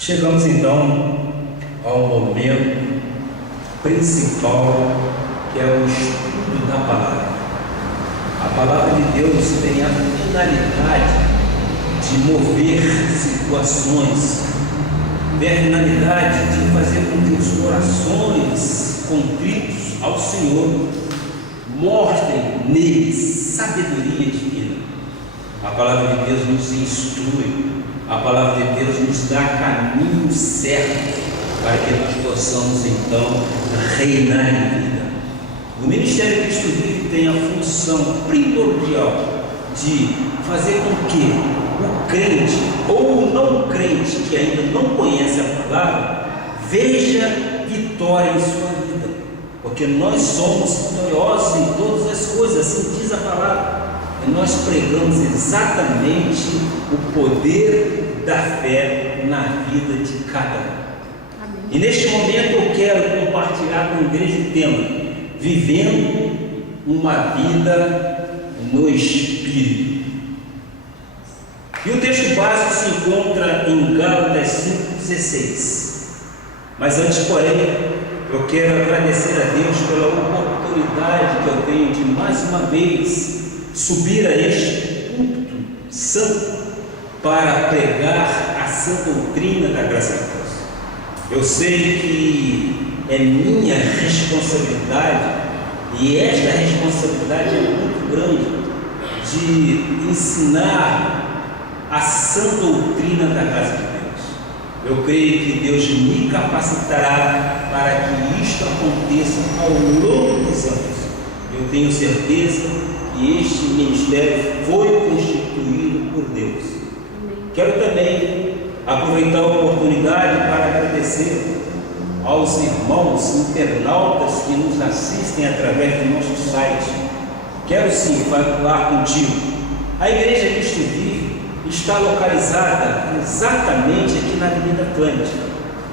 Chegamos então ao momento principal, que é o estudo da palavra. A palavra de Deus tem a finalidade de mover situações, tem a finalidade de fazer com que os corações contritos ao Senhor mostrem neles sabedoria divina. A palavra de Deus nos instrui, a palavra de Deus nos dá caminho certo para que nós possamos então reinar em vida. O Ministério Cristo Vive tem a função primordial de fazer com que o crente ou o não crente que ainda não conhece a palavra veja vitória em sua vida, porque nós somos vitoriosos em todas as coisas, assim diz a palavra. E nós pregamos exatamente o poder da fé na vida de cada um. Amém. E neste momento eu quero compartilhar com a igreja o tema: vivendo uma vida no Espírito. E o texto básico se encontra em Gálatas 5,16. Mas antes, porém, eu quero agradecer a Deus pela oportunidade que eu tenho de mais uma vez subir a este púlpito santo para pregar a sã doutrina da graça de Deus. Eu sei que é minha responsabilidade, e esta responsabilidade é muito grande, de ensinar a sã doutrina da graça de Deus. Eu creio que Deus me capacitará para que isto aconteça ao longo dos anos. Eu tenho certeza que este ministério foi constituído por Deus. Quero também aproveitar a oportunidade para agradecer aos irmãos internautas que nos assistem através do nosso site. Quero sim falar contigo. A Igreja Cristo Vive está localizada exatamente aqui na Avenida Atlântica.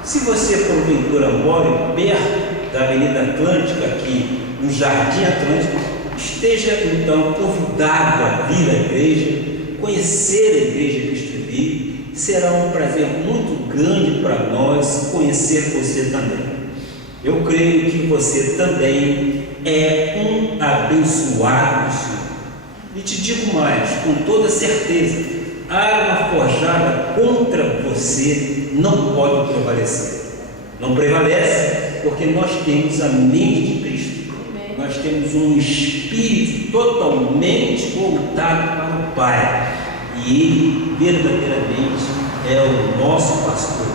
Se você porventura mora perto da Avenida Atlântica, aqui no Jardim Atlântico, esteja então convidado a vir à igreja, conhecer a Igreja Cristo Vive. Será um prazer muito grande para nós conhecer você também. Eu creio que você também é um abençoado do Senhor. E te digo mais, com toda certeza, a arma forjada contra você não pode prevalecer. Não prevalece porque nós temos a mente de Cristo. Nós temos um espírito totalmente voltado para o Pai, e Ele verdadeiramente é o nosso pastor.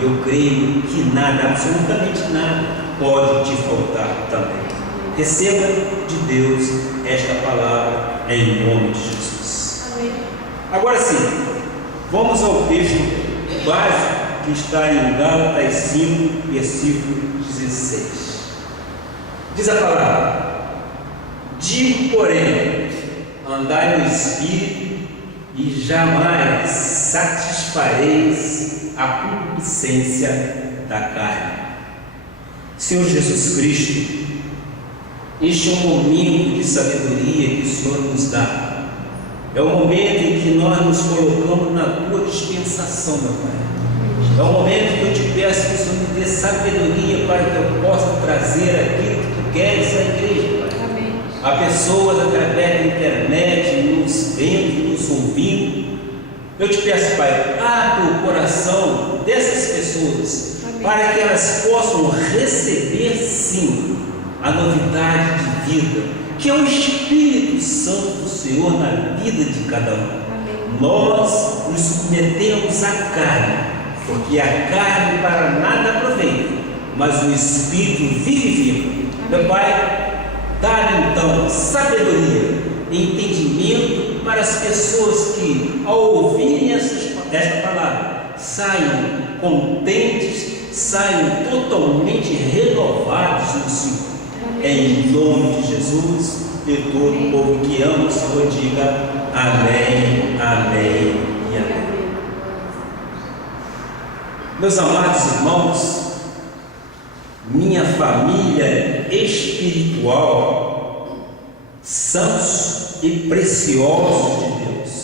Eu creio que nada, absolutamente nada, pode te faltar também. Receba de Deus esta palavra em nome de Jesus. Amém. Agora sim, vamos ao texto básico que está em Gálatas 5, versículo 16. Diz a palavra: digo, porém, andai no Espírito, e jamais satisfareis a concupiscência da carne. Senhor Jesus Cristo, este é um momento de sabedoria que o Senhor nos dá. É o momento em que nós nos colocamos na tua dispensação, meu Pai. É o momento que eu te peço que o Senhor me dê sabedoria para que eu possa trazer aquilo que tu queres à igreja, Pai. Amém. Há pessoas através da internet nos vendo, nos ouvindo. Eu te peço, Pai, abre o coração dessas pessoas. Amém. Para que elas possam receber sim a novidade de vida, que é o Espírito Santo do Senhor na vida de cada um. Amém. Nós nos submetemos à carne, porque a carne para nada aproveita, mas o Espírito vive vivo. Meu Pai, dá então sabedoria e entendimento para as pessoas que, ao ouvirem esta palavra, saiam contentes, saiam totalmente renovados no Senhor. Em nome de Jesus, e todo o povo que ama o Senhor diga amém, amém e amém. Meus amados irmãos, minha família espiritual, santos e preciosos de Deus.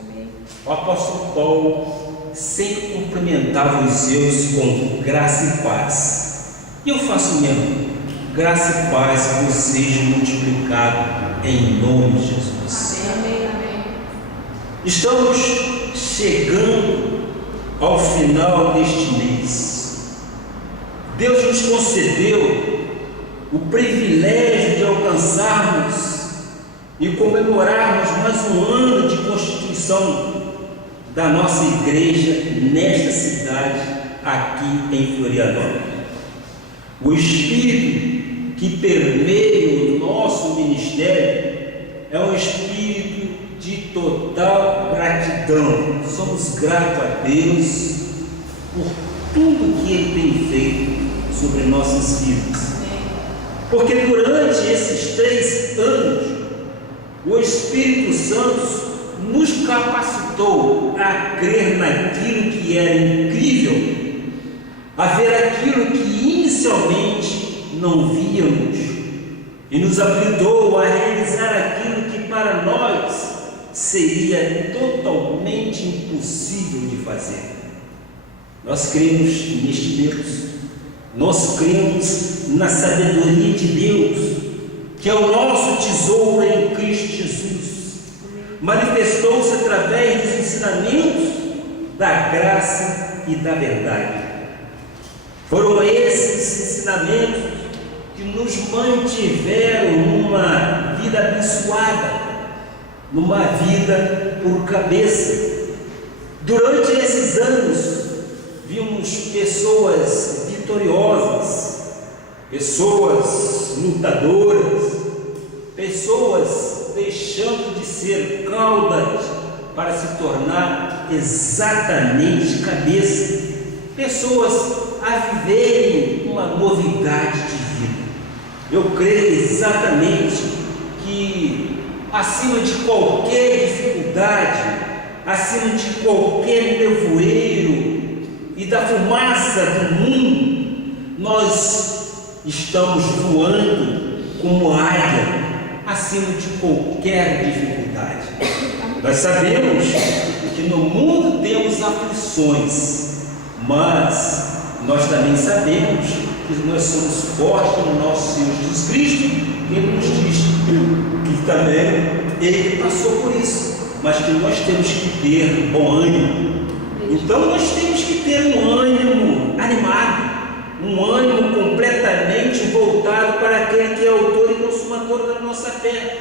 Amém. O apóstolo Paulo sempre cumprimentava os seus com graça e paz. E eu faço o mesmo. Graça e paz vos seja multiplicado em nome de Jesus. Amém, amém. Estamos chegando ao final deste mês. Deus nos concedeu o privilégio de alcançarmos e comemorarmos mais um ano de constituição da nossa igreja nesta cidade, aqui em Florianópolis. O Espírito que permeia o nosso ministério é um espírito de total gratidão. Somos gratos a Deus por tudo que Ele tem feito sobre nossas vidas. Porque durante esses 3 anos, o Espírito Santo nos capacitou a crer naquilo que era incrível, a ver aquilo que inicialmente não víamos, e nos habilitou a realizar aquilo que para nós seria totalmente impossível de fazer. Nós cremos neste Deus, nós cremos na sabedoria de Deus, que é o nosso tesouro em Cristo Jesus. Manifestou-se através dos ensinamentos da graça e da verdade. Foram esses ensinamentos que nos mantiveram numa vida abençoada, numa vida por cabeça. Durante esses anos, vimos pessoas vitoriosas, pessoas lutadoras, pessoas deixando de ser caudas para se tornar exatamente cabeça, pessoas a viverem uma novidade de vida. Eu creio exatamente que acima de qualquer dificuldade, acima de qualquer nevoeiro e da fumaça do mundo, nós estamos voando como águia acima de qualquer dificuldade. Nós sabemos que no mundo temos aflições, mas nós também sabemos que nós somos fortes no nosso Senhor Jesus Cristo. Ele nos diz que também Ele passou por isso, mas que nós temos que ter bom ânimo. Então nós temos que ter um ânimo animado, um ânimo completamente voltado para aquele que é autor e consumador da nossa fé.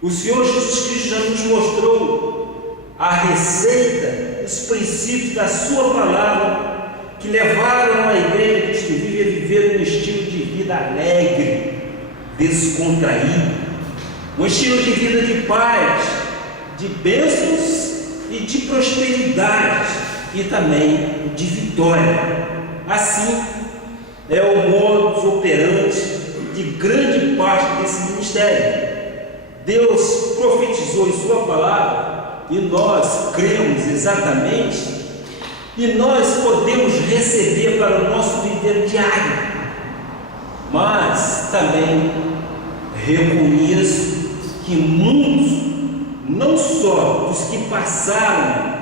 O Senhor Jesus Cristo já nos mostrou a receita, os princípios da sua palavra, que levaram a igreja de Cristo Vive a viver um estilo de vida alegre, descontraído, um estilo de vida de paz, de bênçãos e de prosperidade e também de vitória. Assim é o modus operandi de grande parte desse ministério. Deus profetizou em sua palavra e nós cremos exatamente, e nós podemos receber para o nosso viver diário. Mas também reconheço que muitos, não só os que passaram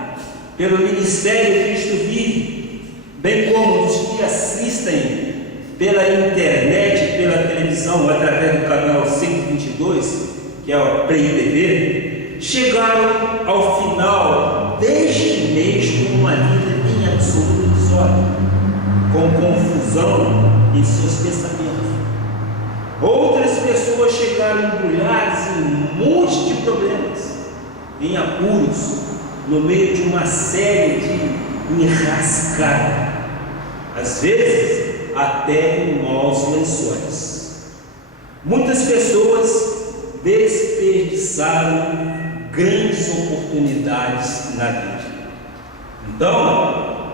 pelo ministério Cristo Vive, bem como os que assistem pela internet, pela televisão, através do canal 122, que é o Play TV, chegaram ao final deste mês com uma vida em absoluta desordem, com confusão em seus pensamentos. Outras pessoas chegaram embrulhadas em um monte de problemas, em apuros, no meio de uma série de enrascadas, às vezes até em maus lençóis. Muitas pessoas desperdiçaram grandes oportunidades na vida. Então,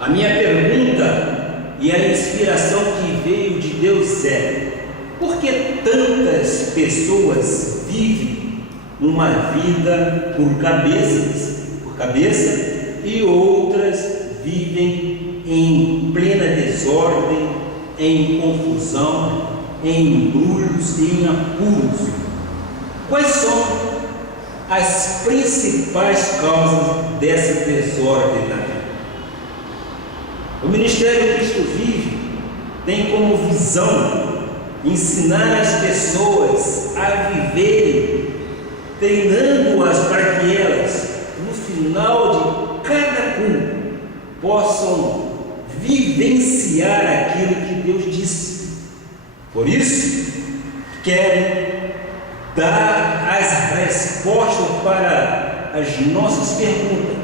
a minha pergunta e a inspiração que veio de Deus é: por que tantas pessoas vivem uma vida por cabeça e outras vivem em plena desordem, em confusão, em embrulhos e em apuros? Quais são as principais causas dessa desordem na vida? O Ministério Cristo Vive tem como visão ensinar as pessoas a viverem, treinando-as para que elas, no final de cada culto, possam vivenciar aquilo que Deus disse. Por isso, quero dar as respostas para as nossas perguntas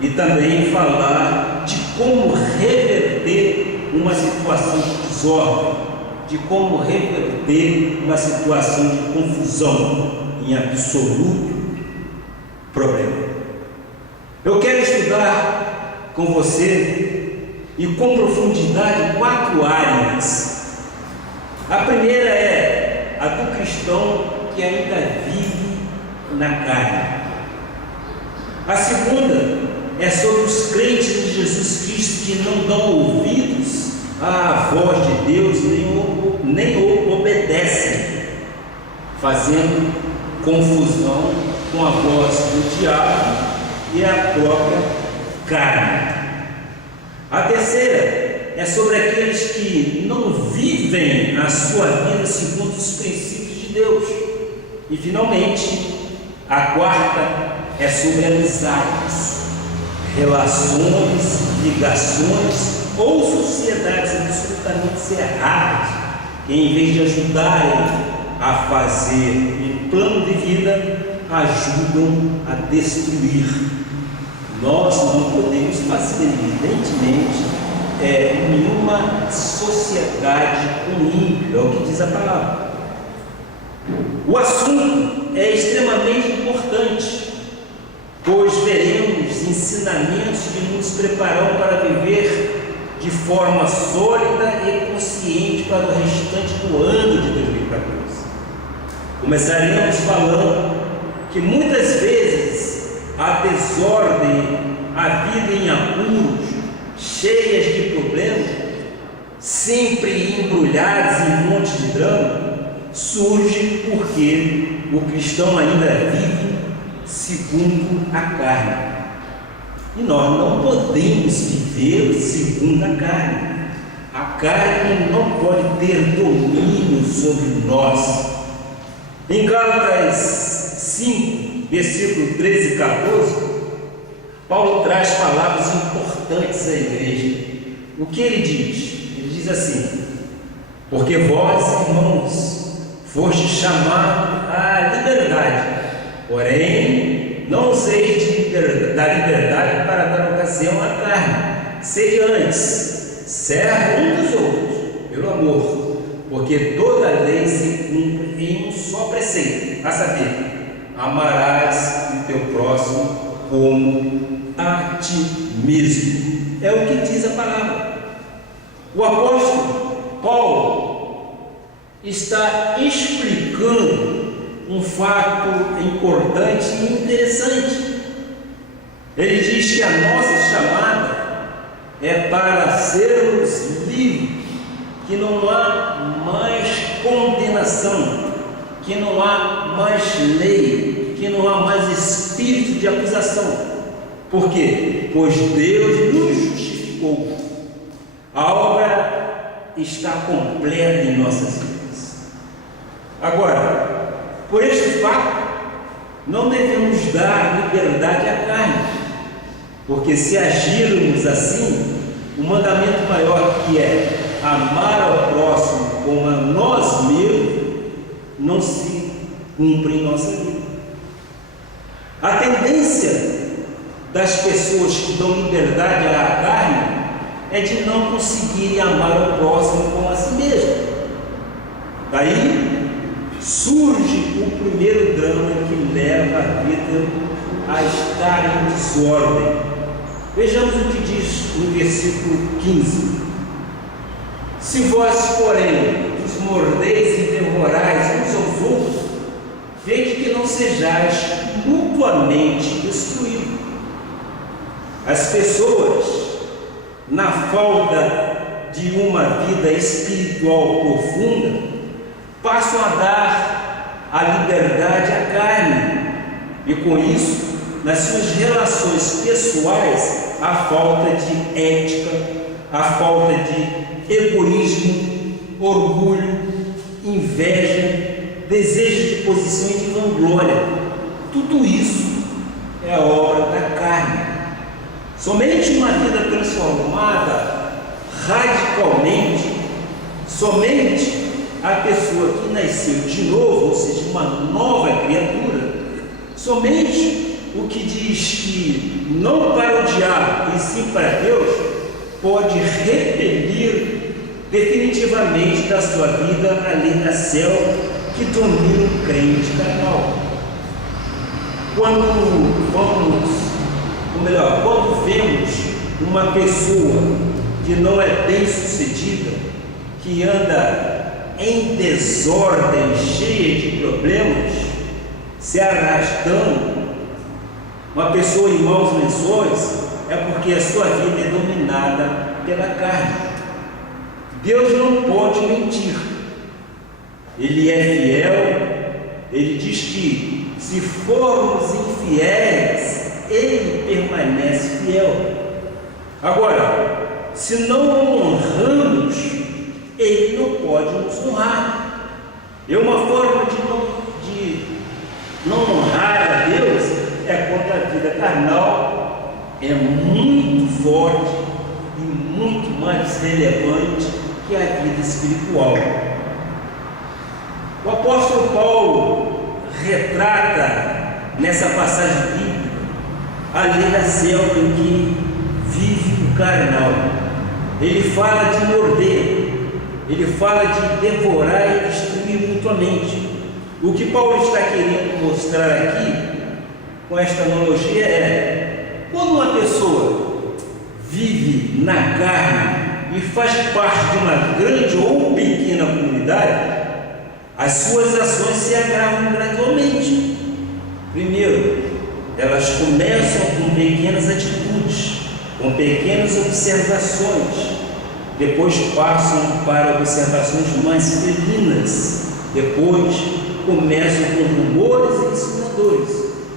e também falar de como reverter uma situação de desordem, de como reverter uma situação de confusão em absoluto problema. Eu quero estudar com você e com profundidade 4 áreas. A primeira é a do cristão que ainda vive na carne. A segunda é sobre os crentes de Jesus Cristo que não dão ouvidos à voz de Deus, nem obedecem, fazendo confusão com a voz do diabo e a própria carne. A terceira é sobre aqueles que não vivem a sua vida segundo os princípios de Deus. E finalmente, a quarta é sobre amizades, relações, ligações ou sociedades absolutamente erradas, que em vez de ajudarem a fazer um plano de vida, ajudam a destruir. Nós não podemos fazer, evidentemente, nenhuma sociedade com ímpio, é o que diz a palavra. O assunto é extremamente importante, pois veremos ensinamentos que nos prepararão para viver de forma sólida e consciente para o restante do ano de 2014. Começaremos falando que muitas vezes a desordem, a vida em apuros, cheias de problemas, sempre embrulhadas em um monte de drama, surge porque o cristão ainda vive segundo a carne. E nós não podemos viver segundo a carne. A carne não pode ter domínio sobre nós. Em Gálatas 5, versículo 13 e 14, Paulo traz palavras importantes à igreja. O que ele diz? Ele diz assim: porque vós, irmãos, foste chamados à liberdade, porém não useis da liberdade para dar ocasião à carne. Seja antes servo um dos outros, pelo amor, porque toda a lei se cumpre em um só preceito, a saber, amarás o teu próximo como a ti mesmo. É o que diz a palavra. O apóstolo Paulo está explicando um fato importante e interessante. Ele diz que a nossa chamada é para sermos livres, que não há mais condenação, que não há mais lei, que não há mais espírito de acusação. Por quê? Pois Deus nos justificou. A obra está completa em nossas vidas. Agora, por este fato, não devemos dar liberdade à carne, porque se agirmos assim, o mandamento maior, que é amar ao próximo como a nós mesmos, não se cumpre em nossa vida. A tendência das pessoas que dão liberdade à carne é de não conseguirem amar ao próximo como a si mesmo. Daí surge o primeiro drama que leva a vida a estar em desordem. Vejamos o que diz no versículo 15: se vós, porém, vos mordeis e devorais uns aos outros, vede que não sejais mutuamente destruídos. As pessoas, na falta de uma vida espiritual profunda, passam a dar a liberdade à carne, e com isso, nas suas relações pessoais, a falta de ética a falta de egoísmo, orgulho, inveja, desejo de posição e de vanglória. Tudo isso é a obra da carne. Somente uma vida transformada radicalmente, somente a pessoa que nasceu de novo, ou seja, uma nova criatura, somente o que diz que não para o diabo e sim para Deus, pode repelir definitivamente da sua vida a lei da selva que domina o crente carnal. Quando vemos uma pessoa que não é bem sucedida, que anda em desordem, cheia de problemas, se arrastando, uma pessoa em maus lençóis, é porque a sua vida é dominada pela carne. Deus não pode mentir. Ele é fiel. Ele diz que se formos infiéis, Ele permanece fiel. Agora, se não o honramos, Ele não pode nos honrar. E uma forma de não honrar a Deus é quando a vida carnal é muito forte e muito mais relevante que a vida espiritual. O apóstolo Paulo retrata nessa passagem bíblica a lei da selva em que vive o carnal. Ele fala de morder, ele fala de devorar e destruir mutuamente. O que Paulo está querendo mostrar aqui com esta analogia é: quando uma pessoa vive na carne e faz parte de uma grande ou pequena comunidade, as suas ações se agravam gradualmente. Primeiro, elas começam com pequenas atitudes, com pequenas observações, depois passam para observações mais felinas, depois começam com rumores e ensinadores,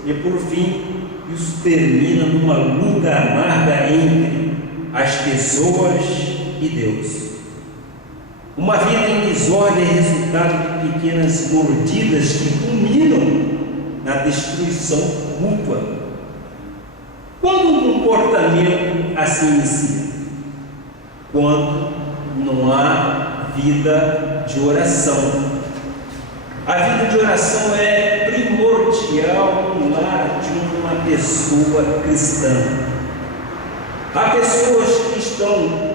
e por fim isso termina numa luta amarga entre as pessoas e Deus. Uma vida em desordem é resultado de pequenas mordidas que culminam na destruição mútua. Quando um comportamento assim inicia? Quando não há vida de oração. A vida de oração é primordial no lar de uma pessoa cristã. Há pessoas que estão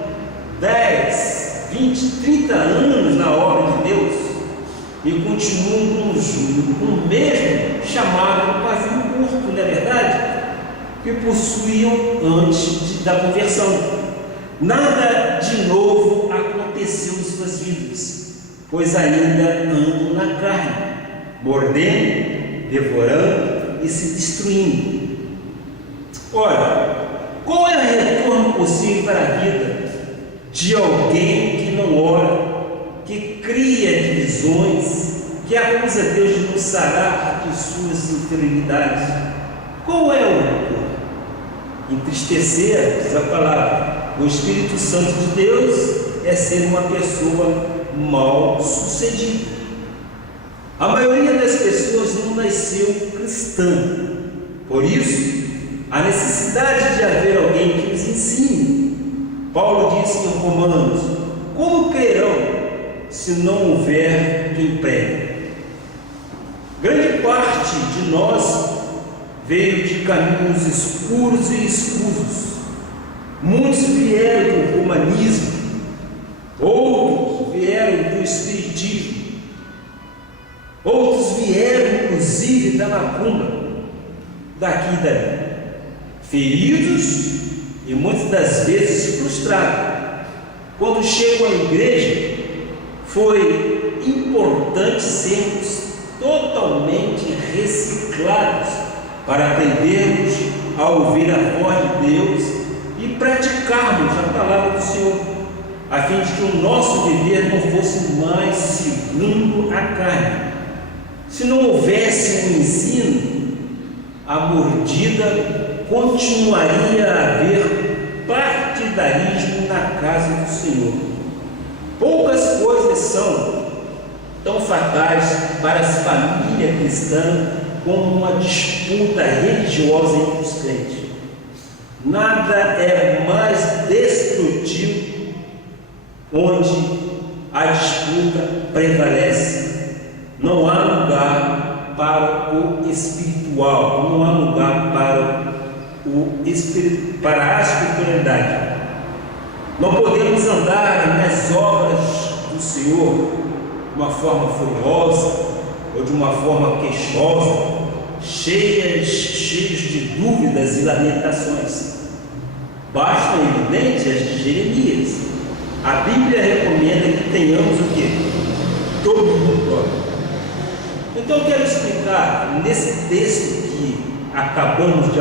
10, 20, 30 anos na obra de Deus e continuam com o mesmo chamado pavio curto, não é verdade? Que possuíam antes da conversão. Nada de novo aconteceu em suas vidas, pois ainda andam na carne, mordendo, devorando e se destruindo. Ora, qual é o retorno possível para a vida de alguém que não ora, que cria divisões, que acusa Deus de não sarar de suas enfermidades? Qual é o retorno? Entristecer, diz a palavra. O Espírito Santo de Deus é ser uma pessoa mal sucedida. A maioria das pessoas não nasceu cristã. Por isso, a necessidade de haver alguém que os ensine. Paulo disse em Romanos: como crerão se não houver quem pregue? Grande parte de nós veio de caminhos escuros e escusos. Muitos vieram do humanismo, outros vieram do espiritismo, outros vieram inclusive da macumba, daqui e dali, feridos e muitas das vezes frustrados. Quando chegam à igreja, foi importante sermos totalmente reciclados para aprendermos a ouvir a voz de Deus e praticarmos a palavra do Senhor, a fim de que o nosso viver não fosse mais segundo a carne. Se não houvesse um ensino, a mordida continuaria a haver partidária partidarismo na casa do Senhor. Poucas coisas são tão fatais para a família cristã como uma disputa religiosa entre os crentes. Nada é mais destrutivo onde a disputa prevalece. Não há lugar para o espiritual, não há lugar para a espiritualidade. Não podemos andar nas obras do Senhor de uma forma furiosa ou de uma forma queixosa, cheios de dúvidas e lamentações. Bastam evidentes as de Jeremias. A Bíblia recomenda que tenhamos o quê? Todo o controle. Então eu quero explicar nesse texto que acabamos de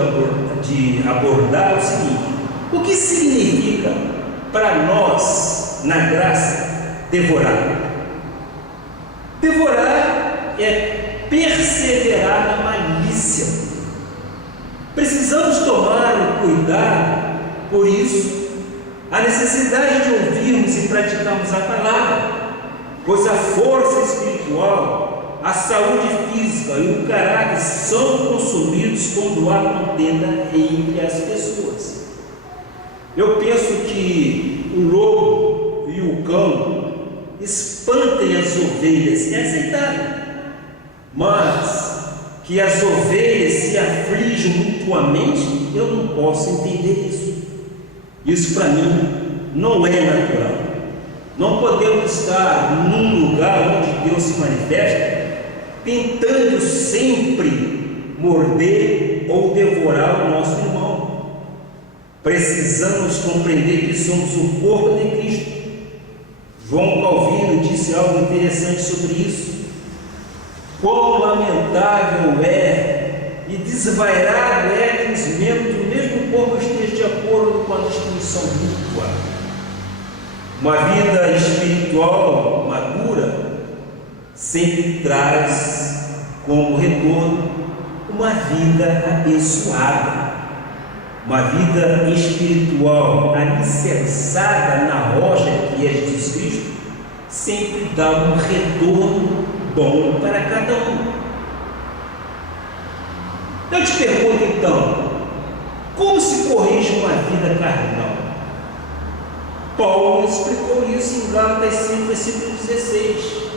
abordar o seguinte: o que significa para nós, na graça, devorar? Devorar é perseverar na malícia. Precisamos tomar cuidado, por isso, a necessidade de ouvirmos e praticarmos a palavra, pois a força espiritual, a saúde física e o caráter são consumidos quando há contenda entre as pessoas. Eu penso que o lobo e o cão espantem as ovelhas, é aceitável, mas que as ovelhas se aflijam mutuamente, eu não posso entender isso. Isso para mim não é natural. Não podemos estar num lugar onde Deus se manifesta tentando sempre morder ou devorar o nosso irmão. Precisamos compreender que somos o corpo de Cristo. João Calvino disse algo interessante sobre isso. Quão lamentável é e desvairado é que os membros do mesmo corpo estejam de acordo com a distinção mútua. Uma vida espiritual madura sempre traz como retorno uma vida abençoada. Uma vida espiritual alicerçada na rocha que é Jesus Cristo sempre dá um retorno bom para cada um. Eu te pergunto então, como se corrige uma vida carnal? Paulo explicou isso em Gálatas 5, versículo 16.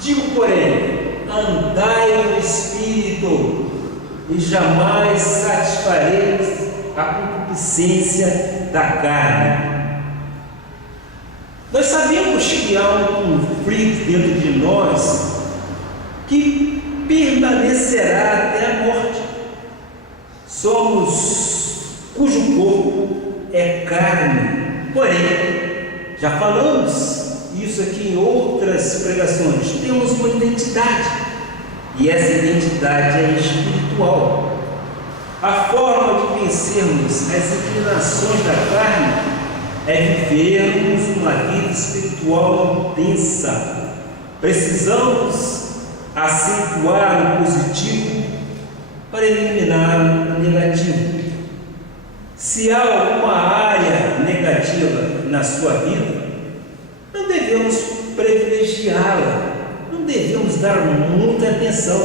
Digo, porém, andai no Espírito, e jamais satisfareis a concupiscência da carne. Nós sabemos que há um conflito dentro de nós que permanecerá até a morte. Cujo corpo é carne. Porém, já falamos isso aqui em outras pregações, temos uma identidade. E essa identidade é espiritual. A forma de vencermos as inclinações da carne é vivermos uma vida espiritual intensa. Precisamos acentuar o positivo para eliminar o negativo. Se há alguma área negativa na sua vida, não devemos privilegiá-la. Não devemos dar muita atenção,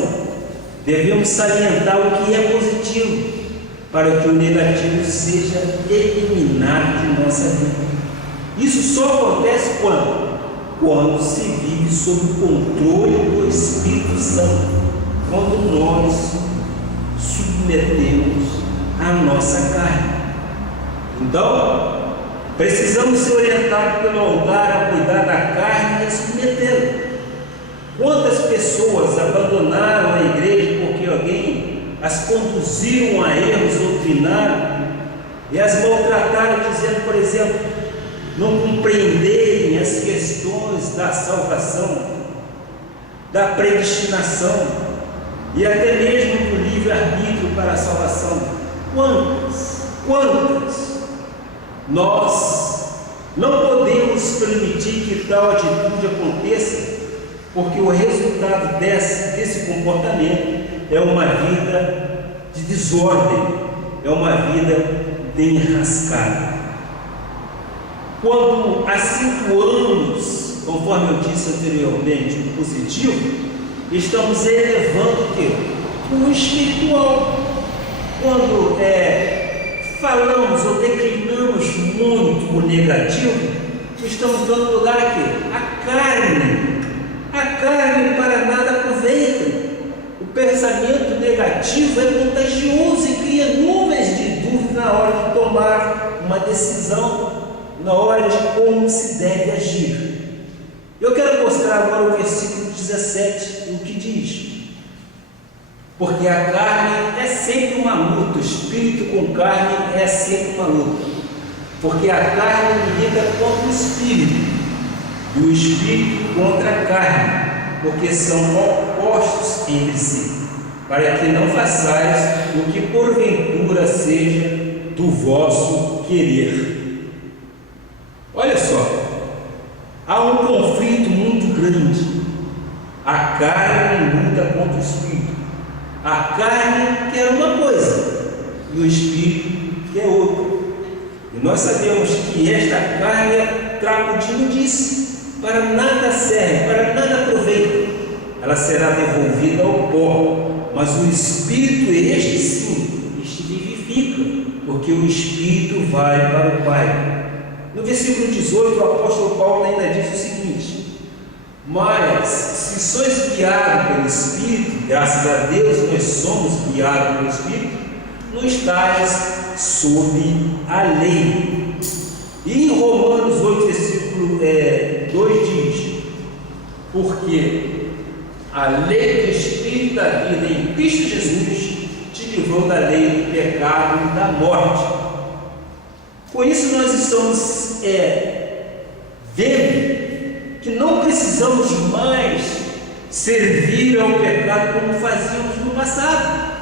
devemos salientar o que é positivo, para que o negativo seja eliminado de nossa vida. Isso só acontece quando se vive sob o controle do Espírito Santo, quando nós submetemos a nossa carne. Então, precisamos ser orientados pelo altar a cuidar da carne e a submetê-la. Quantas pessoas abandonaram a igreja porque alguém as conduziram a erros doutrinários e as maltrataram, dizendo, por exemplo, não compreenderem as questões da salvação, da predestinação e até mesmo do livre-arbítrio para a salvação. Quantas? Nós não podemos permitir que tal atitude aconteça, porque o resultado desse comportamento é uma vida de desordem, é uma vida tem rascado. Quando acentuamos, conforme eu disse anteriormente, o positivo, estamos elevando o quê? O espiritual. Quando falamos ou declinamos muito o negativo, estamos dando lugar a quê? A carne. A carne para nada aproveita. O pensamento negativo é contagioso e cria nuvens de dúvida na hora de tomar uma decisão, na hora de como se deve agir. Eu quero mostrar agora o versículo 17, o que diz: porque a carne é sempre uma luta, o espírito com carne é sempre uma luta, porque a carne milita contra o espírito e o espírito contra a carne, porque são opostos entre si, para que não façais o que porventura seja do vosso querer. Olha só, há um conflito muito grande. A carne luta contra o espírito. A carne quer uma coisa e o espírito quer outra. E nós sabemos que esta carne é trapo de imundície, para nada serve, para nada aproveita. Ela será devolvida ao pó, mas o espírito, este sim, este vivifica, porque o espírito vai para o Pai. No versículo 18, o apóstolo Paulo ainda diz o seguinte: mas se sois guiados pelo Espírito, graças a Deus nós somos guiados pelo Espírito, não estáis sob a lei. E em Romanos 8, versículo 2 diz: porque a lei do Espírito da vida em Cristo Jesus te livrou da lei do pecado e da morte. Com isso nós estamos vendo que não precisamos mais servir ao pecado como fazíamos no passado.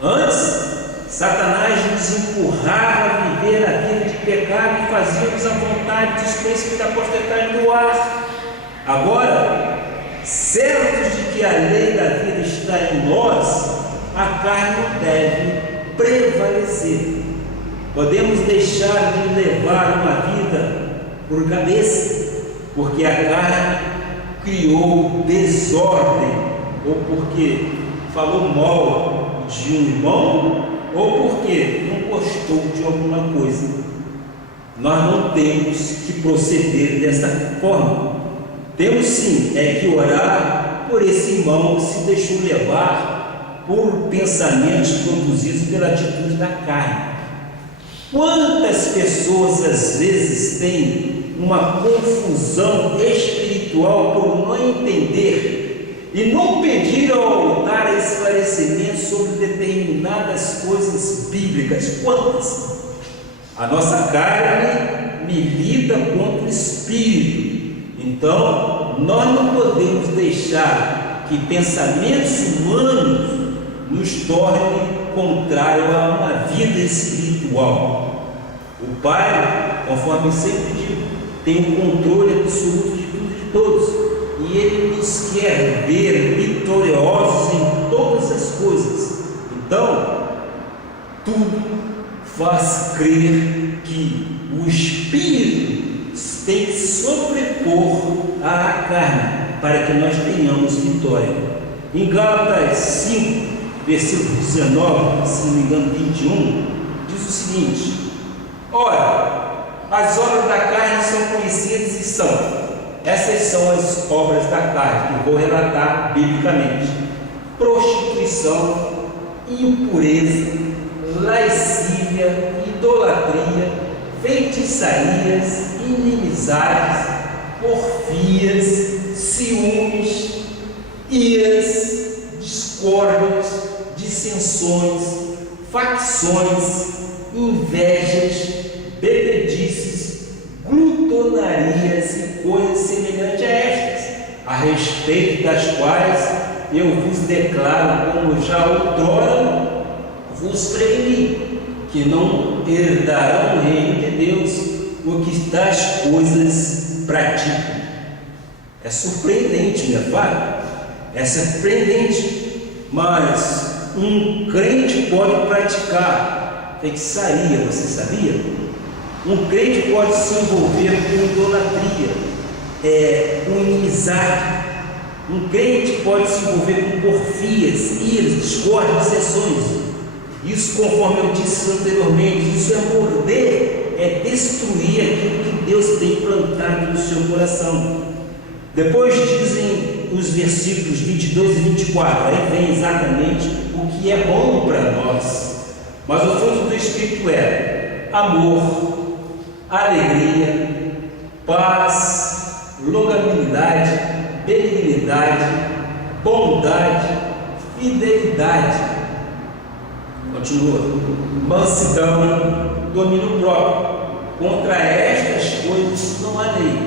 Antes, Satanás nos empurrava a viver a vida de pecado e fazíamos a vontade dos príncipes da potestade do ar. Agora, certos de que a lei da vida está em nós, a carne não deve prevalecer. Podemos deixar de levar uma vida por cabeça, porque a carne criou desordem, ou porque falou mal de um irmão, ou porque não gostou de alguma coisa. Nós não temos que proceder dessa forma. Temos sim que orar por esse irmão que se deixou levar por pensamentos produzidos pela atitude da carne. Quantas pessoas às vezes têm uma confusão espiritual por não entender e não pedir ao altar esclarecimento sobre determinadas coisas bíblicas? Quantas? A nossa carne milita contra o espírito. Então, nós não podemos deixar que pensamentos humanos nos tornem contrário a uma vida espiritual. O Pai, conforme sempre digo, tem o controle absoluto de tudo e de todos, e Ele nos quer ver vitoriosos em todas as coisas. Então, tudo faz crer que o Espírito tem que sobrepor à carne, para que nós tenhamos vitória. Em Gálatas 5, versículo 19, se não me engano 21, diz o seguinte: ora, as obras da carne são conhecidas e essas são as obras da carne, que vou relatar biblicamente: prostituição, impureza, lascívia, idolatria, feitiçarias, inimizades, porfias, ciúmes, iras, discórdias, dissensões, facções, invejas, bebedices, glutonarias e coisas semelhantes a estas, a respeito das quais eu vos declaro, como já outrora vos preveni, que não herdarão o reino de Deus o que tais coisas praticam. É surpreendente, não é fato? É surpreendente, mas um crente pode praticar feitiçaria, você sabia? Um crente pode se envolver com idolatria, com inimizade. Um crente pode se envolver com porfias, iras, discórdia, dissensões. Isso, conforme eu disse anteriormente, isso é morder, é destruir aquilo que Deus tem plantado no seu coração. Depois dizem os versículos 22 e 24, aí vem exatamente o que é bom para nós. Mas o fruto do Espírito é amor, alegria, paz, longanimidade, benignidade, bondade, fidelidade. Continua. Mansidão, domínio próprio. Contra estas coisas não há lei.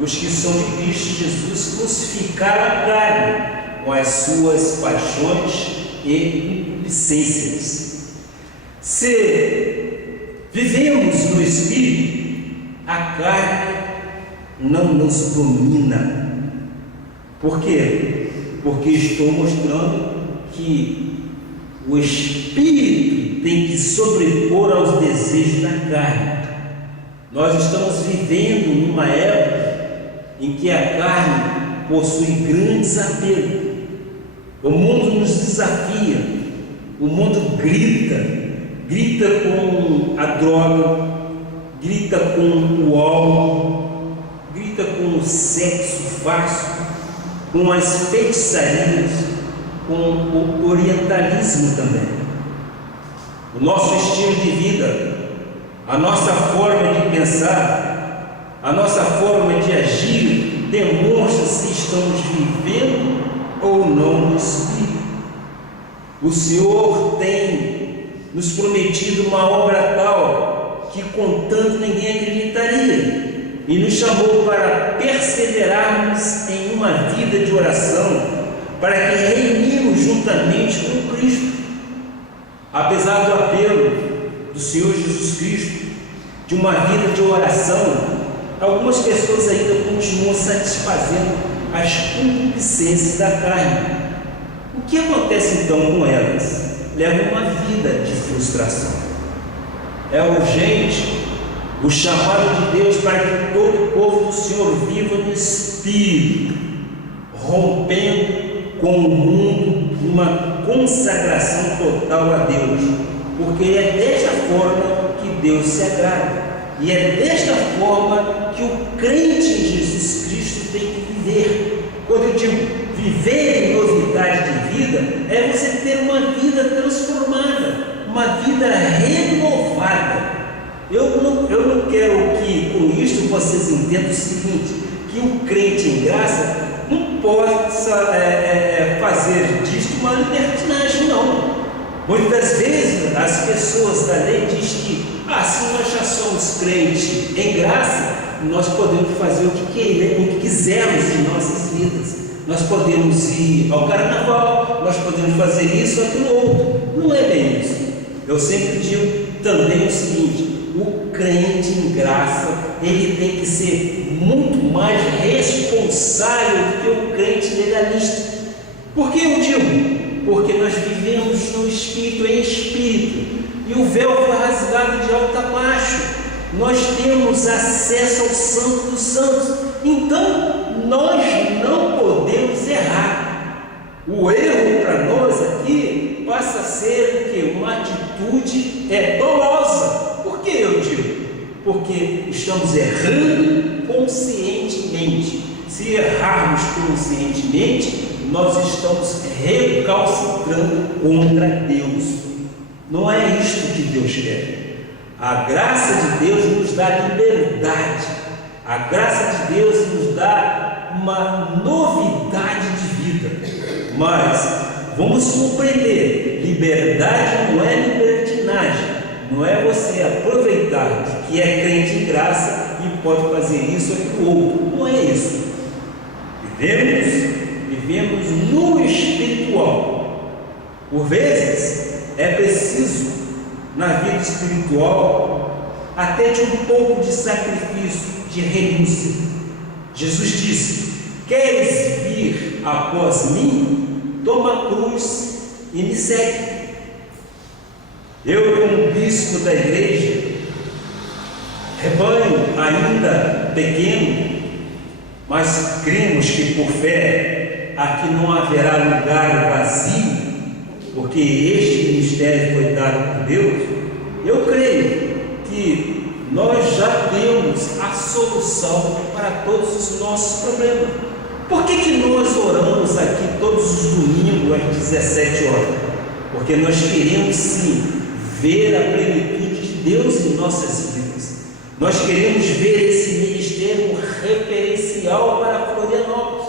Os que são de Cristo Jesus crucificaram a carne com as suas paixões e concupiscências. Se vivemos no Espírito, a carne não nos domina. Por quê? Porque estou mostrando que o Espírito tem que sobrepor aos desejos da carne. Nós estamos vivendo numa época em que a carne possui grandes apegos. O mundo nos desafia, o mundo grita com a droga, grita com o álcool, grita com o sexo fácil, com as feitiçarias, com o orientalismo também. O nosso estilo de vida, a nossa forma de pensar, a nossa forma de agir demonstra se estamos vivendo ou não no Espírito. O Senhor tem nos prometido uma obra tal que contando ninguém acreditaria, e nos chamou para perseverarmos em uma vida de oração, para que reinemos juntamente com Cristo. Apesar do apelo do Senhor Jesus Cristo de uma vida de oração, algumas pessoas ainda continuam satisfazendo as concupiscências da carne. O que acontece então com elas? Levam uma vida de frustração. É urgente o chamado de Deus para que todo o povo do Senhor viva no Espírito, rompendo com o mundo numa consagração total a Deus, porque é desta forma que Deus se agrada, e é desta forma que o crente em Jesus Cristo tem que viver. Quando eu digo viver em novidade de vida, é você ter uma vida transformada, uma vida renovada. Eu não quero que com isto vocês entendam o seguinte, que o crente em graça não possa fazer disto uma libertinagem, não. Muitas vezes as pessoas da lei dizem que se nós já somos crentes em graça, nós podemos fazer o que quisermos em nossas vidas. Nós podemos ir ao carnaval, nós podemos fazer isso ou aquilo outro. Não é bem isso. Eu sempre digo também o seguinte: o crente em graça, ele tem que ser muito mais responsável do que o crente legalista. Por que eu digo? Porque nós vivemos no Espírito, em Espírito, e o véu foi rasgado de alto a baixo. Nós temos acesso ao Santo dos Santos. Então, nós não podemos errar. O erro para nós aqui passa a ser o quê? Uma atitude dolosa. Por que eu digo? Porque estamos errando conscientemente. Se errarmos conscientemente, nós estamos recalcitrando contra Deus. Não é isto que Deus quer. A graça de Deus nos dá liberdade. A graça de Deus nos dá uma novidade de vida. Mas vamos compreender: liberdade não é libertinagem. Não é você aproveitar que é crente em graça e pode fazer isso ou aquilo outro. Não é isso. Vivemos no espiritual. Por vezes é preciso na vida espiritual até de um pouco de sacrifício, de renúncia. Jesus disse: queres vir após mim? Toma a cruz e me segue. Eu, como bispo da igreja, rebanho ainda pequeno, mas cremos que por fé aqui não haverá lugar vazio, porque este ministério foi dado por Deus. Eu creio que nós já temos a solução para todos os nossos problemas. Por que nós oramos aqui todos os domingos às 17 horas? Porque nós queremos sim ver a plenitude de Deus em nossas vidas. Nós queremos ver esse ministério referencial para Florianópolis.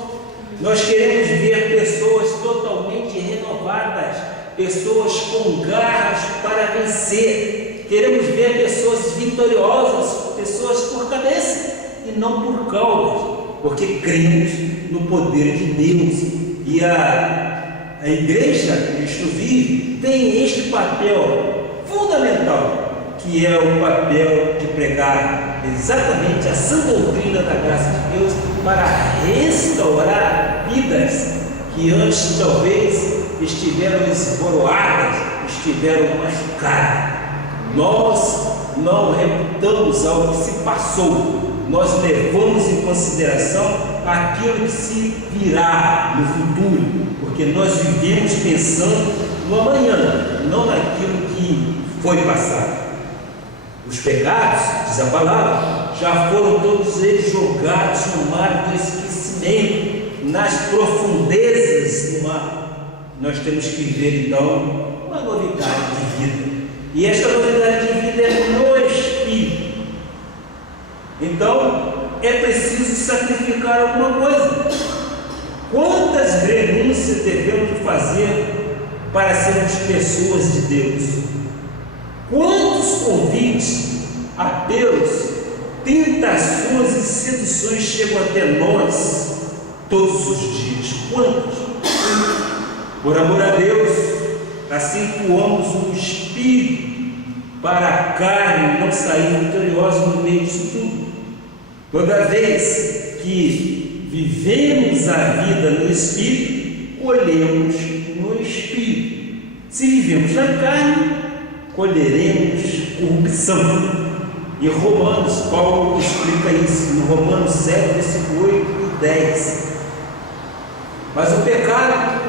Nós queremos ver pessoas totalmente renovadas, pessoas com garras para vencer. Queremos ver pessoas vitoriosas, pessoas por cabeça e não por caudas, porque cremos no poder de Deus. E a igreja Cristo Vive tem este papel fundamental, que é o papel de pregar exatamente a sã doutrina da graça de Deus para restaurar vidas que antes talvez estiveram esboroadas, estiveram machucadas. Nós não reputamos ao que se passou, nós levamos em consideração aquilo que se virá no futuro, porque nós vivemos pensando no amanhã, não naquilo que foi passado. Os pecados, diz a palavra, já foram todos eles jogados no mar do esquecimento, nas profundezas do mar. Nós temos que ver então uma novidade de vida, e esta novidade de vida é no Espírito. Então é preciso sacrificar alguma coisa. Quantas renúncias devemos fazer para sermos pessoas de Deus? Quantos convites, apelos, tentações e seduções chegam até nós todos os dias? Quantos? Por amor a Deus, acentuamos o Espírito para a carne não sair vitoriosa no meio disso tudo. Toda vez que vivemos a vida no Espírito, colhemos no Espírito. Se vivemos na carne, colheremos corrupção. Em Romanos, Paulo explica isso, no Romanos 7, versículo 8 e 10. Mas o pecado,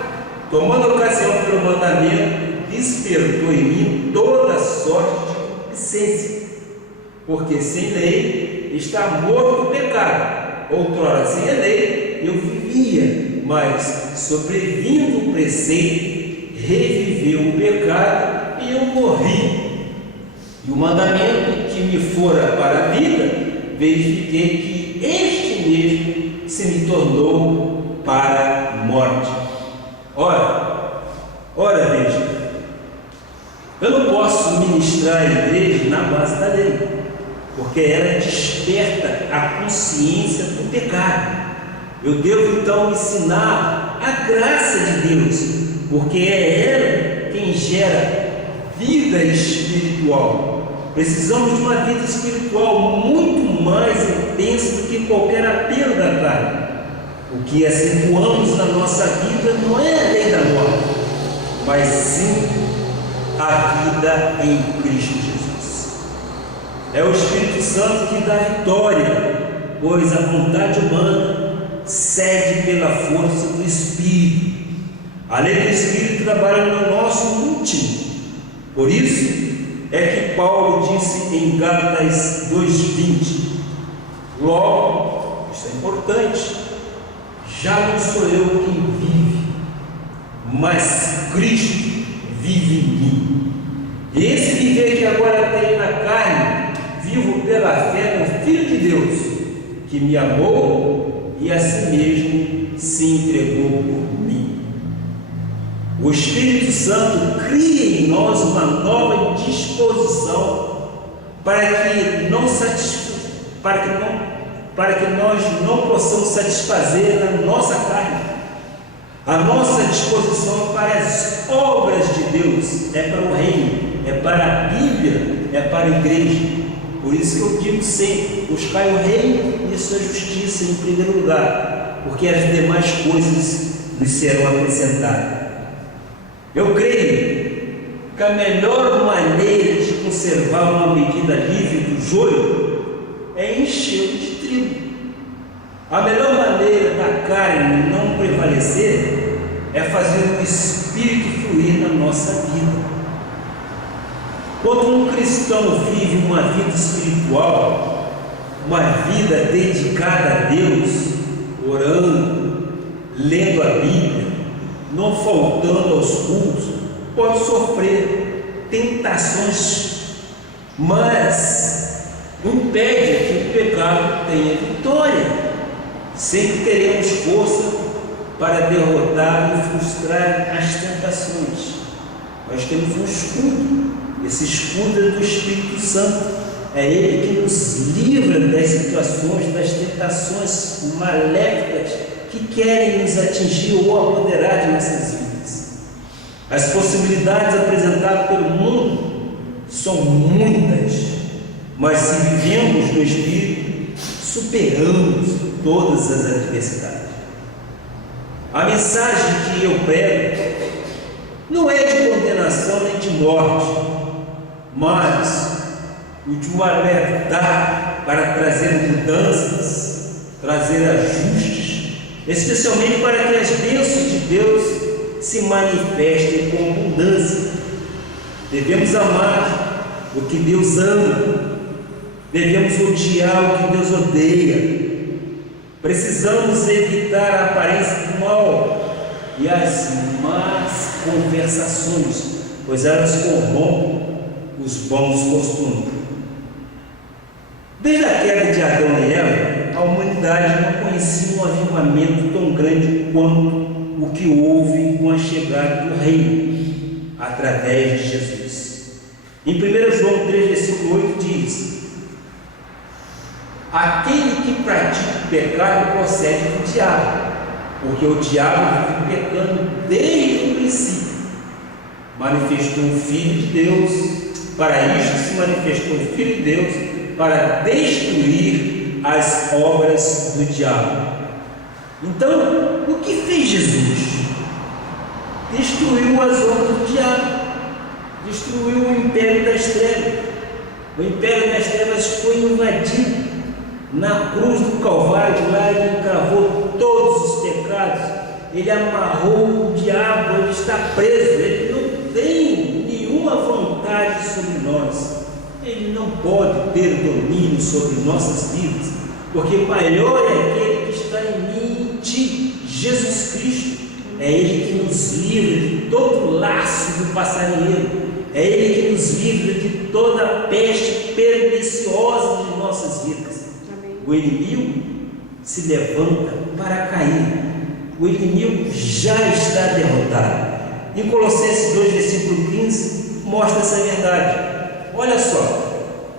tomando ocasião pelo mandamento, despertou em mim toda sorte de concupiscência, porque sem lei está morto o pecado. Outrora, sem a lei, eu vivia, mas sobrevindo o preceito, reviveu o pecado e eu morri. E o mandamento que me fora para a vida, verifiquei que este mesmo se me tornou para a morte. Ora, veja, eu não posso ministrar a igreja na base da lei, porque ela desperta a consciência do pecado. Eu devo então ensinar a graça de Deus, porque é ela quem gera vida espiritual. Precisamos de uma vida espiritual muito mais intensa do que qualquer apelo da carne. O que acentuamos na nossa vida não é a lei da morte, mas sim a vida em Cristo Jesus. É o Espírito Santo que dá vitória, pois a vontade humana cede pela força do Espírito. A lei do Espírito trabalha no nosso íntimo. Por isso é que Paulo disse em Gálatas 2:20: logo, isso é importante, já não sou eu quem vive, mas Cristo vive em mim. E esse viver que agora tenho na carne, vivo pela fé no Filho de Deus, que me amou e a si mesmo se entregou por mim. O Espírito Santo cria em nós uma nova disposição para que nós não possamos satisfazer a nossa carne. A nossa disposição para as obras de Deus é para o reino, é para a Bíblia, é para a igreja. Por isso que eu digo sempre: buscai o reino e a sua justiça em primeiro lugar, porque as demais coisas nos serão acrescentadas. Eu creio que a melhor maneira de conservar uma medida livre do joio é enchê-lo de trigo. A melhor maneira da carne não prevalecer é fazer o Espírito fluir na nossa vida. Quando um cristão vive uma vida espiritual, uma vida dedicada a Deus, orando, lendo a Bíblia, não faltando aos cultos, pode sofrer tentações, mas impede que o pecado tenha vitória. Sempre teremos força para derrotar e frustrar as tentações. Nós temos um escudo. Esse escudo é do Espírito Santo. É Ele que nos livra das situações, das tentações maléficas que querem nos atingir ou apoderar de nossas vidas. As possibilidades apresentadas pelo mundo são muitas, mas se vivemos no Espírito, superamos todas as adversidades. A mensagem que eu prego não é de condenação nem de morte, mas de um alertar para trazer mudanças, trazer ajustes, especialmente para que as bênçãos de Deus se manifestem com abundância. Devemos amar o que Deus ama, devemos odiar o que Deus odeia. Precisamos evitar a aparência do mal e as más conversações, pois elas corrompem os bons costumes. Desde a queda de Adão e Eva, a humanidade não conhecia um avivamento tão grande quanto o que houve com a chegada do Reino, através de Jesus. Em 1 João 3, versículo 8 diz: aquele que pratica o pecado procede do diabo, porque o diabo vive pecando desde o princípio. Manifestou o Filho de Deus, para isto se manifestou o Filho de Deus, para destruir as obras do diabo. Então, o que fez Jesus? Destruiu as obras do diabo, destruiu o império das trevas. O império das trevas foi invadido. Na cruz do Calvário, lá ele encravou todos os pecados, ele amarrou o diabo, ele está preso, ele não tem nenhuma vontade sobre nós, ele não pode ter domínio sobre nossas vidas, porque maior é aquele que está em mim e em ti, Jesus Cristo. É Ele que nos livra de todo laço do passarinheiro, é Ele que nos livra de toda peste perniciosa de nossas vidas. O inimigo se levanta para cair. O inimigo já está derrotado. Em Colossenses 2, versículo 15, mostra essa verdade. Olha só: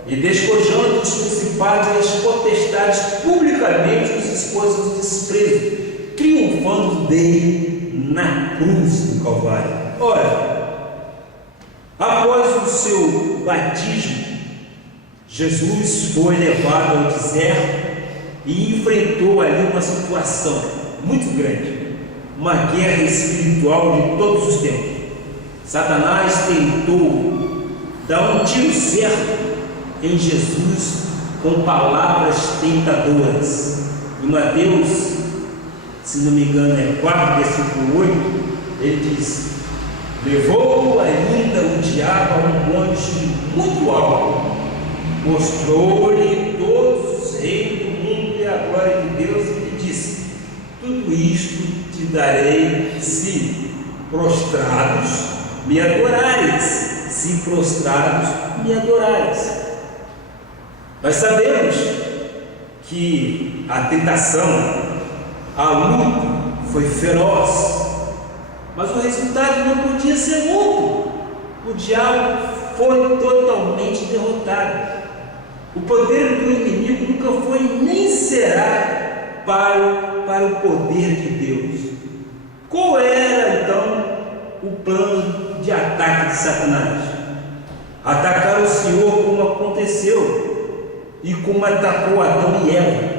e despojando os principados e as potestades, publicamente os expôs ao desprezo, triunfando dele na cruz do Calvário. Ora, após o seu batismo, Jesus foi levado ao deserto e enfrentou ali uma situação muito grande, uma guerra espiritual de todos os tempos. Satanás tentou dar um tiro certo em Jesus com palavras tentadoras. Em Mateus, se não me engano, é 4, versículo 8, ele diz: levou ainda o diabo a um monte muito alto, mostrou-lhe todos os reinos do mundo e a glória de Deus, e lhe disse: tudo isto te darei se prostrados me adorares, se prostrados me adorares. Nós sabemos que a tentação, a luta foi feroz, mas o resultado não podia ser outro. O diabo foi totalmente derrotado. O poder do inimigo nunca foi nem será para o poder de Deus. Qual era então o plano de ataque de Satanás? Atacar o Senhor, como aconteceu e como atacou Adão e Eva.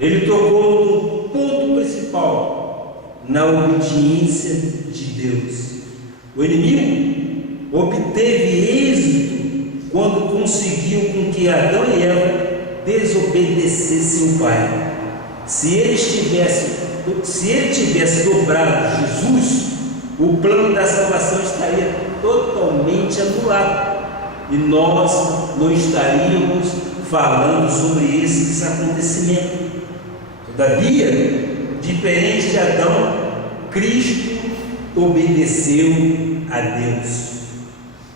Ele tocou no ponto principal, na obediência de Deus. O inimigo obteve êxito quando conseguiu com que Adão e Eva desobedecessem o Pai. Se ele tivesse dobrado Jesus, o plano da salvação estaria totalmente anulado e nós não estaríamos falando sobre esses acontecimentos. Todavia, diferente de Adão, Cristo obedeceu a Deus.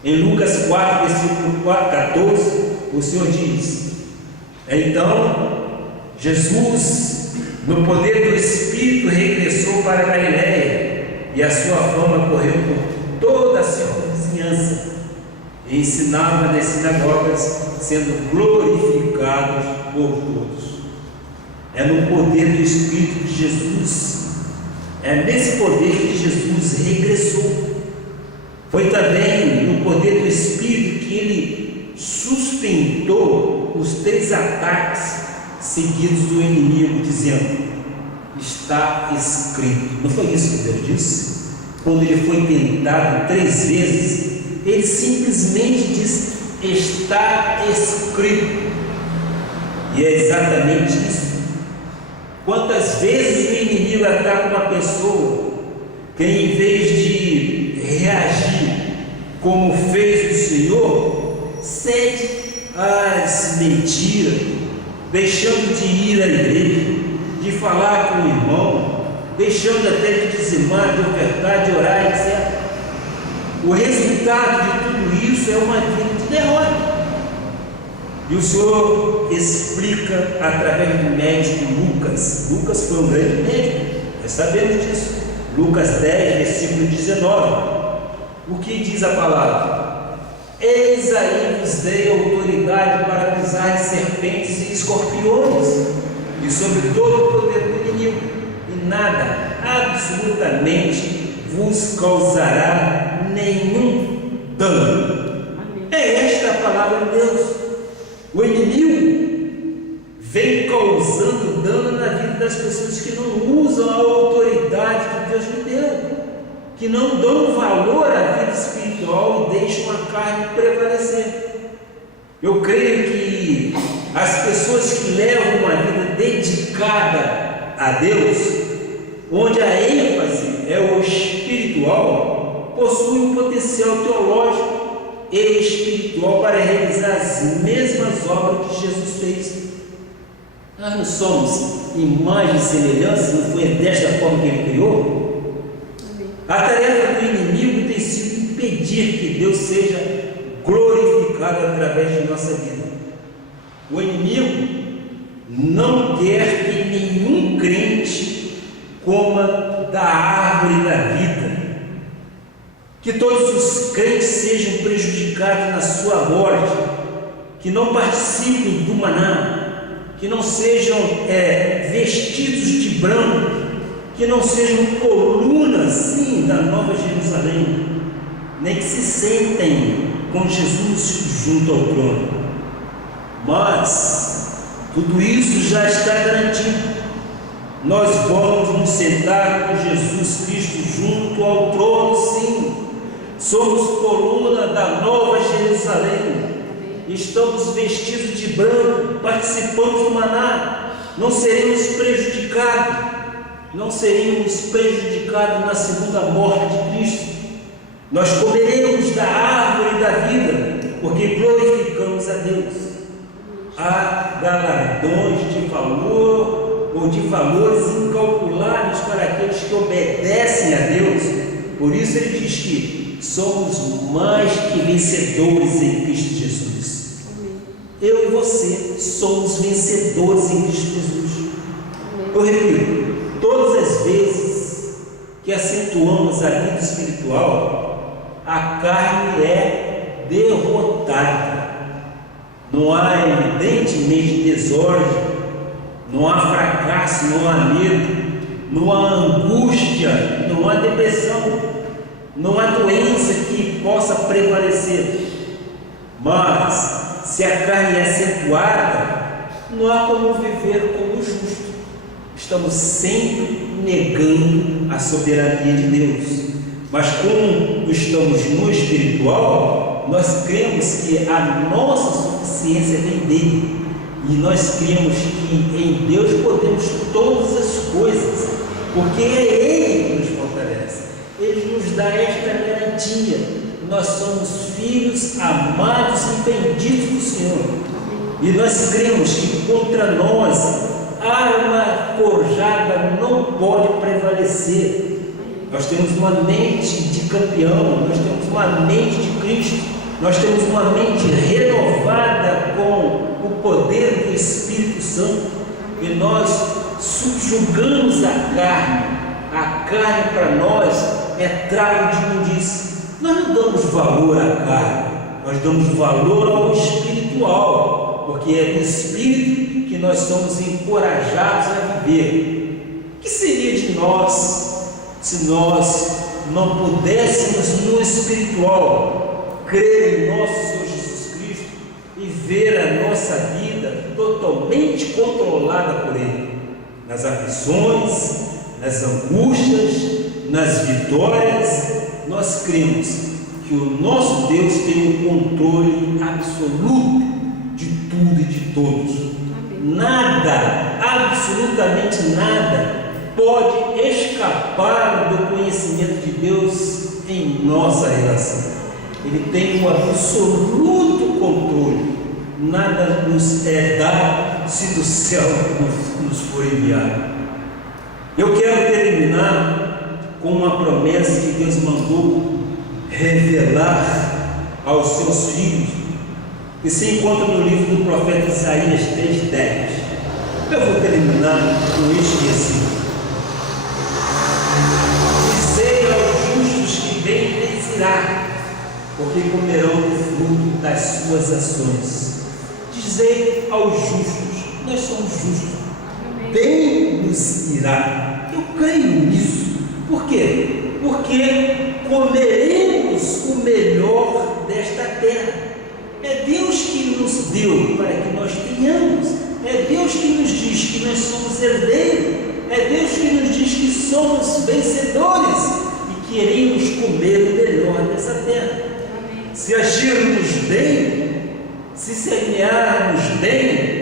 Em Lucas 4, versículo 14, o Senhor diz: então Jesus, no poder do Espírito, regressou para a Galiléia, e a sua fama correu por toda a circunvizinhança, e ensinava nas sinagogas, sendo glorificado por todos. É no poder do Espírito de Jesus, é nesse poder que Jesus regressou. Foi também no poder do Espírito que ele sustentou os 3 ataques seguidos do inimigo, dizendo: está escrito. Não foi isso que Deus disse? Quando ele foi tentado 3 vezes, ele simplesmente disse: está escrito. E é exatamente isso. Quantas vezes o inimigo ataca uma pessoa que, em vez de reagir como fez o Senhor, cede às mentiras, deixando de ir à igreja, de falar com o irmão, deixando até de dizimar, de ofertar, de orar, etc. O resultado de tudo isso é uma vida de derrota. E o Senhor explica através do médico Lucas. Lucas foi um grande médico, nós sabemos disso. Lucas 10, versículo 19. O que diz a palavra? Eis aí vos dei autoridade para pisar serpentes e escorpiões, e sobre todo o poder do inimigo, e nada, absolutamente, vos causará nenhum dano. Amém. É esta a palavra de Deus. O inimigo vem causando dano na vida das pessoas que não usam a autoridade que Deus lhe deu, que não dão valor à vida espiritual e deixam a carne prevalecer. Eu creio que as pessoas que levam uma vida dedicada a Deus, onde a ênfase é o espiritual, possuem um potencial teológico e espiritual para realizar as mesmas obras que Jesus fez. Nós não somos imagem e semelhança, não foi desta forma que ele criou? A tarefa do inimigo tem sido impedir que Deus seja glorificado através de nossa vida. O inimigo não quer que nenhum crente coma da árvore da vida, que todos os crentes sejam prejudicados na sua morte, que não participem do maná, que não sejam vestidos de branco, que não sejam colunas, sim, da Nova Jerusalém, nem que se sentem com Jesus junto ao trono. Mas tudo isso já está garantido. Nós vamos nos sentar com Jesus Cristo junto ao trono, sim. Somos coluna da Nova Jerusalém. Estamos vestidos de branco, participamos do maná. Não seremos prejudicados. Não seríamos prejudicados na segunda morte de Cristo. Nós comeremos da árvore da vida, porque glorificamos a Deus. Há galardões de valor ou de valores incalculáveis para aqueles que obedecem a Deus. Por isso ele diz que somos mais que vencedores em Cristo Jesus. Eu e você somos vencedores em Cristo Jesus. Eu repito, todas as vezes que acentuamos a vida espiritual, a carne é derrotada. Não há evidentemente desordem, não há fracasso, não há medo, não há angústia, não há depressão, não há doença que possa prevalecer. Mas se a carne é acentuada, não há como viver como justo. Estamos sempre negando a soberania de Deus. Mas como estamos no espiritual, nós cremos que a nossa suficiência vem dele. E nós cremos que em Deus podemos todas as coisas, porque é Ele que nos fortalece. Ele nos dá esta garantia. Nós somos filhos amados e benditos do Senhor. E nós cremos que contra nós arma forjada não pode prevalecer. Nós temos uma mente de campeão, nós temos uma mente de Cristo, nós temos uma mente renovada com o poder do Espírito Santo, e nós subjugamos a carne. A carne para nós é trago de imundícia. Nós não damos valor à carne, nós damos valor ao espiritual, porque é no Espírito que nós somos encorajados a viver. O que seria de nós se nós não pudéssemos no espiritual crer em nosso Senhor Jesus Cristo e ver a nossa vida totalmente controlada por Ele, nas aflições, nas angústias, nas vitórias? Nós cremos que o nosso Deus tem o controle absoluto de tudo e de todos. Nada, absolutamente nada, pode escapar do conhecimento de Deus em nossa relação. Ele tem o absoluto controle. Nada nos é dado se do céu nos for enviado. Eu quero terminar com uma promessa que Deus mandou revelar aos seus filhos, que se encontra no livro do profeta Isaías 3:10. Eu vou terminar com este versículo. Dizei aos justos que bem lhes irá, porque comerão do fruto das suas ações. Dizei aos justos, nós somos justos, bem nos irá. Eu creio nisso. Por quê? Porque comeremos o melhor desta terra. É Deus que nos deu para que nós tenhamos. É Deus que nos diz que nós somos herdeiros. É Deus que nos diz que somos vencedores e queremos comer o melhor dessa terra. Se agirmos bem, se semearmos bem,